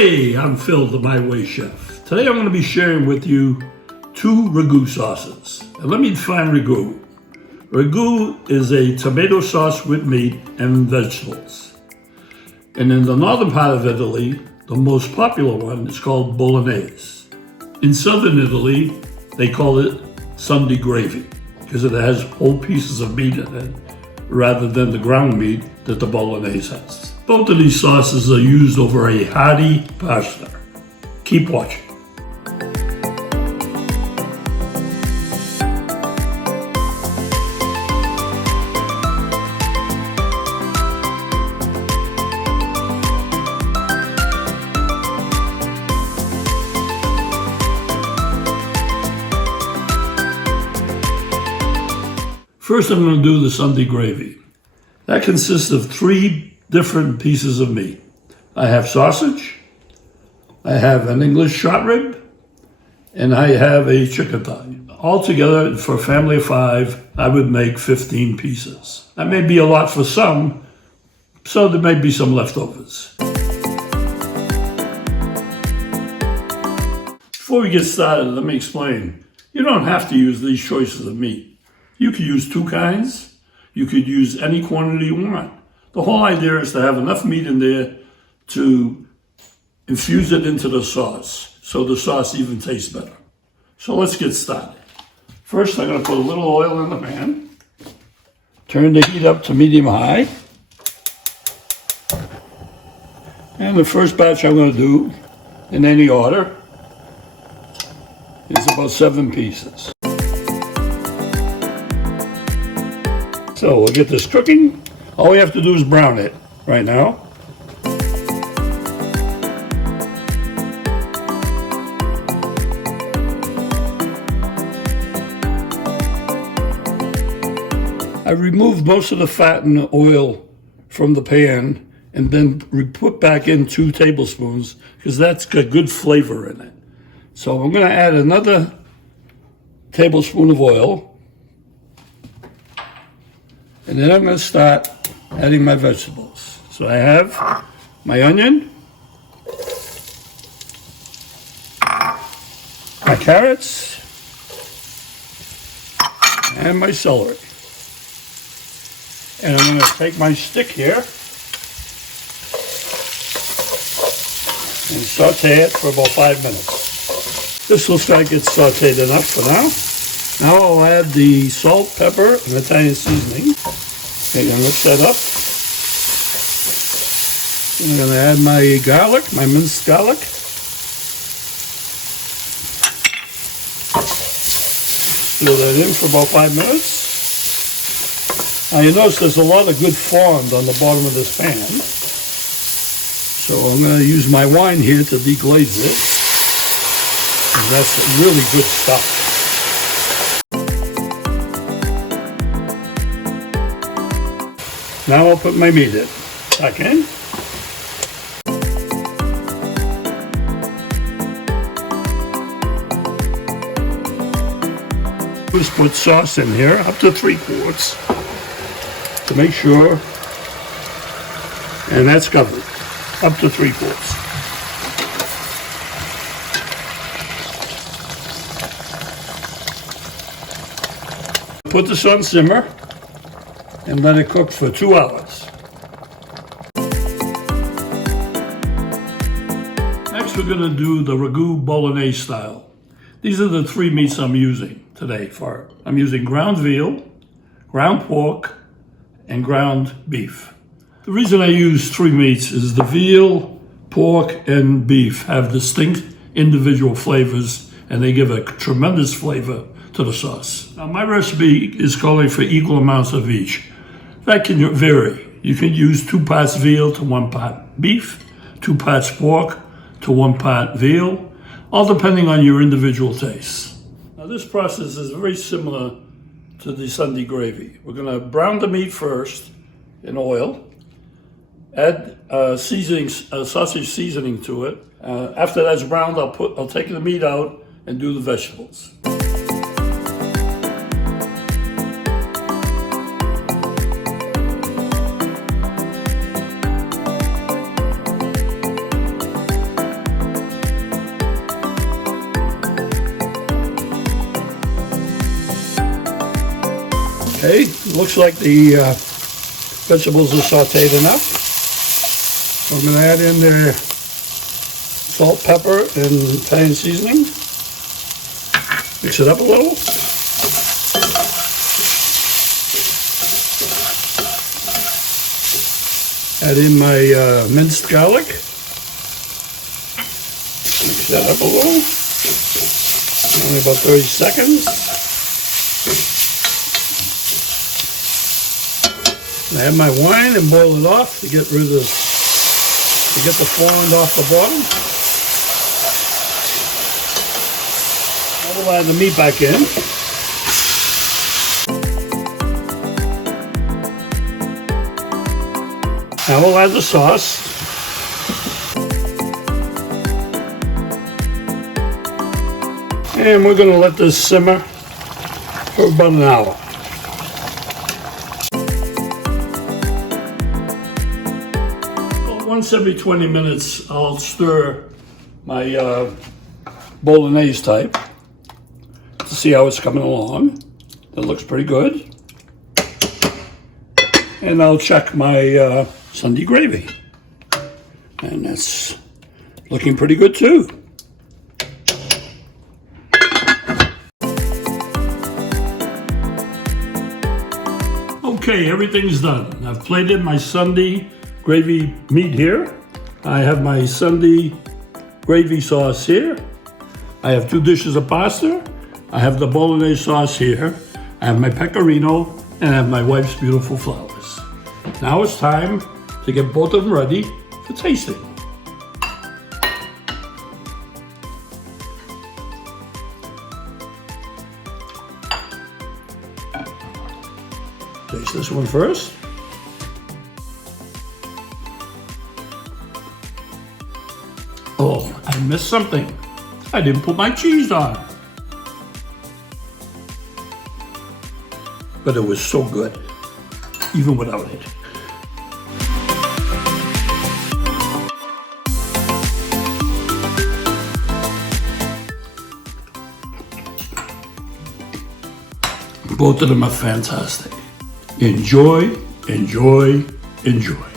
Hi, I'm Phil, the My Way Chef. Today I'm going to be sharing with you 2 ragu sauces. And let me define ragu. Ragu is a tomato sauce with meat and vegetables. And in the northern part of Italy, the most popular one is called Bolognese. In southern Italy, they call it Sunday gravy because it has whole pieces of meat in it rather than the ground meat that the Bolognese has. Both of these sauces are used over a hearty pasta. Keep watching. First, I'm going to do the Sunday gravy. That consists of 3 different pieces of meat. I have sausage, I have an English short rib, and I have a chicken thigh. Altogether, for a family of 5, I would make 15 pieces. That may be a lot for some, so there may be some leftovers. Before we get started, let me explain. You don't have to use these choices of meat. You could use 2 kinds. You could use any quantity you want. The whole idea is to have enough meat in there to infuse it into the sauce, so the sauce even tastes better. So let's get started. First, I'm going to put a little oil in the pan. Turn the heat up to medium-high. And the first batch I'm going to do, in any order, is about 7 pieces. So we'll get this cooking. All we have to do is brown it right now. I removed most of the fat and the oil from the pan and then put back in 2 tablespoons because that's got good flavor in it. So I'm going to add another tablespoon of oil. And then I'm going to start adding my vegetables. So I have my onion, my carrots, and my celery. And I'm going to take my stick here and saute it for about 5 minutes. This looks like it's sauteed enough for now. Now I'll add the salt, pepper, and Italian seasoning. Okay, and mix that up. I'm going to add my garlic, my minced garlic. Stir that in for about 5 minutes. Now you notice there's a lot of good fond on the bottom of this pan. So I'm going to use my wine here to deglaze it. And that's really good stuff. Now I'll put my meat in. Back in. Just put sauce in here, up to 3 quarts, to make sure. And that's covered, up to 3 quarts. Put this on simmer and let it cook for 2 hours. Next, we're going to do the ragu bolognese style. These are the 3 meats I'm using today for it. I'm using ground veal, ground pork, and ground beef. The reason I use 3 meats is the veal, pork, and beef have distinct individual flavors, and they give a tremendous flavor to the sauce. Now, my recipe is calling for equal amounts of each. That can vary. You can use 2 parts veal to 1 part beef, 2 parts pork to 1 part veal, all depending on your individual tastes. Now this process is very similar to the Sunday gravy. We're going to brown the meat first in oil, add sausage seasoning to it. After that's browned, I'll take the meat out and do the vegetables. Okay, looks like the vegetables are sauteed enough. So I'm going to add in the salt, pepper, and Italian seasoning. Mix it up a little. Add in my minced garlic. Mix that up a little. Only about 30 seconds. I add my wine and boil it off to get rid of to get the fond off the bottom. I will add the meat back in. Now we'll add the sauce. And we're going to let this simmer for about an hour. Once every 20 minutes, I'll stir my Bolognese type to see how it's coming along. It looks pretty good. And I'll check my Sunday gravy. And that's looking pretty good too. Okay, everything's done. I've plated my Sunday gravy meat here. I have my Sunday gravy sauce here. I have 2 dishes of pasta. I have the Bolognese sauce here. I have my pecorino, and I have my wife's beautiful flowers. Now it's time to get both of them ready for tasting. Taste this one first. Oh, I missed something. I didn't put my cheese on. But it was so good, even without it. Both of them are fantastic. Enjoy, enjoy, enjoy.